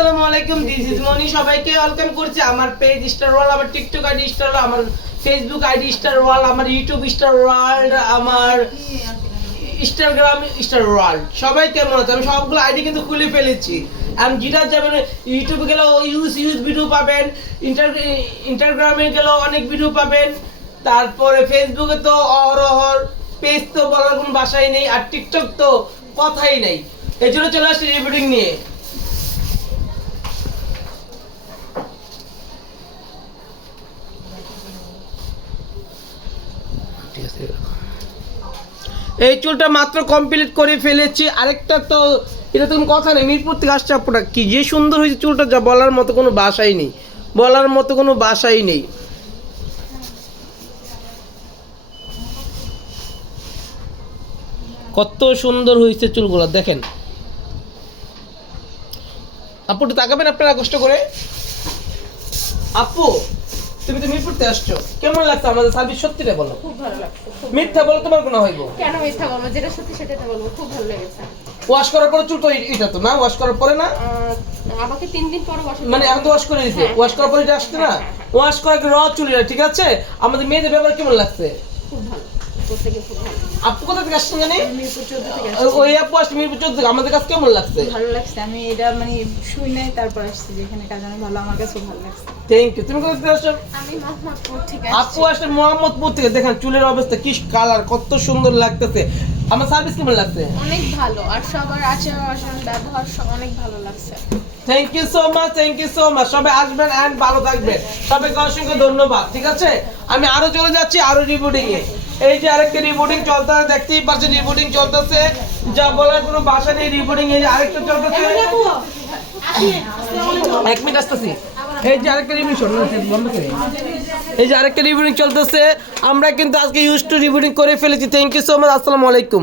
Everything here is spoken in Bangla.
আসসালামু আলাইকুম দিস ইজ মনি। সবাইকে ওয়েলকাম করছি। আমার পেজ স্টার ওয়ার্ল্ড আমার টিকটক আইডি স্টার আমার ফেসবুক আইডি স্টার ওয়ার্ল্ড আমার ইউটিউব স্টার ওয়ার্ল্ড আমার ইনস্টাগ্রাম স্টার ওয়ার্ল্ড সবাই কেমন আছে? আমি সবগুলো আইডি কিন্তু খুলে ফেলেছি। আমি যেটা যাবেন ইউটিউবে গেলেও ইউজ ইউজ ভিডিও পাবেন। ইন্টার ইন্টারগ্রামে গেলেও অনেক ভিডিও পাবেন। তারপরে ফেসবুকে তো অহরহর পেজ তো বলার কোনো বাসাই নেই, আর টিকটক তো কথাই নেই। এই জন্য চলে আসছি রিভিডিং নিয়ে। এই চুলটা মাত্র কমপ্লিট করে ফেলেছি। আরেকটা তো এটা তো কোনো কথা নেই। মিরপুর থেকে আসছে আপনারা কি যে সুন্দর হয়েছে চুলটা, যা বলার মতো কোনো বাসাই নেই। বলার মতো কোনো বাসাই নেই। কত সুন্দর হয়েছে চুলগুলো, দেখেন। আপু তাকাবেন আপনারা কষ্ট করে। আপু তুমি তো মিরপুরতে আসছো। কেমন লাগছে আমাদের সার্ভিস? সত্যিটা বলো। খুব ভালো লাগছে মিথ্যা বলো তোমার কোনো হইব। কেন মিথ্যা বলব? যেটা সত্যি সেটা বলব। খুব ভালো লেগেছে। ওয়াশ করার পরে চুল তো এটা তো না? ওয়াশ করার পরে না? আমাকে তিন দিন পরে ওয়াশ মানে এখন তো ওয়াশ করে দিছে হ্যাঁ, ওয়াশ করার পরে এটা আসছে না? ওয়াশ করার র চুল ঠিক আছে? আমাদের মেয়েদের ব্যাপার কেমন লাগছে? খুব ভালো। আপু কোথা থেকে আসছেন জানি? মিরপুর চোদ্দ থেকে ওই আপু আসছে মিরপুর চোদ্দ থেকে। আমাদের কাছে কেমন লাগছে? ভালো লাগছে। আমি এটা মানে শুই নাই তারপর আসছি যেখানে কাজ অনেক ভালো আমার কাছেও ভালো লাগছে। থ্যাংক ইউ তুমি কোথা থেকে আসছো? আমি মোহাম্মদপুর থেকে আপু আসলে মোহাম্মদপুর থেকে। দেখেন চুলের অবস্থা কি কালার কত সুন্দর লাগতেছে। আমার সার্ভিস কেমন লাগছে? অনেক ভালো। আর সবার আচরণ আচরণ ব্যবহার সব অনেক ভালো লাগছে। Thank you so much thank you so much সবাই আসবেন এন্ড ভালো থাকবেন। সবাইকে অসংখ্য ধন্যবাদ ঠিক আছে? আমি আরও চলে যাচ্ছি আরও রিপোর্টিং এ এই যে আরেকটা রিপোর্টিং চলতেছে দেখতেই পাচ্ছেন রিপোর্টিং চলতেছে। যা বলার কোনো ভাষা নেই রিপোর্টিং এই আরেকটা চলতেছে। এক মিনিট আসতেছি। এই যে আরেকটা রিপোর্টিং বন্ধ করে। এই যে আরেকটা রিপোর্টিং চলতেছে আমরা কিন্তু আজকে ইউজ টু রিপোর্টিং করে ফেলেছি। থ্যাংক ইউ সো মাচ আসসালামু আলাইকুম।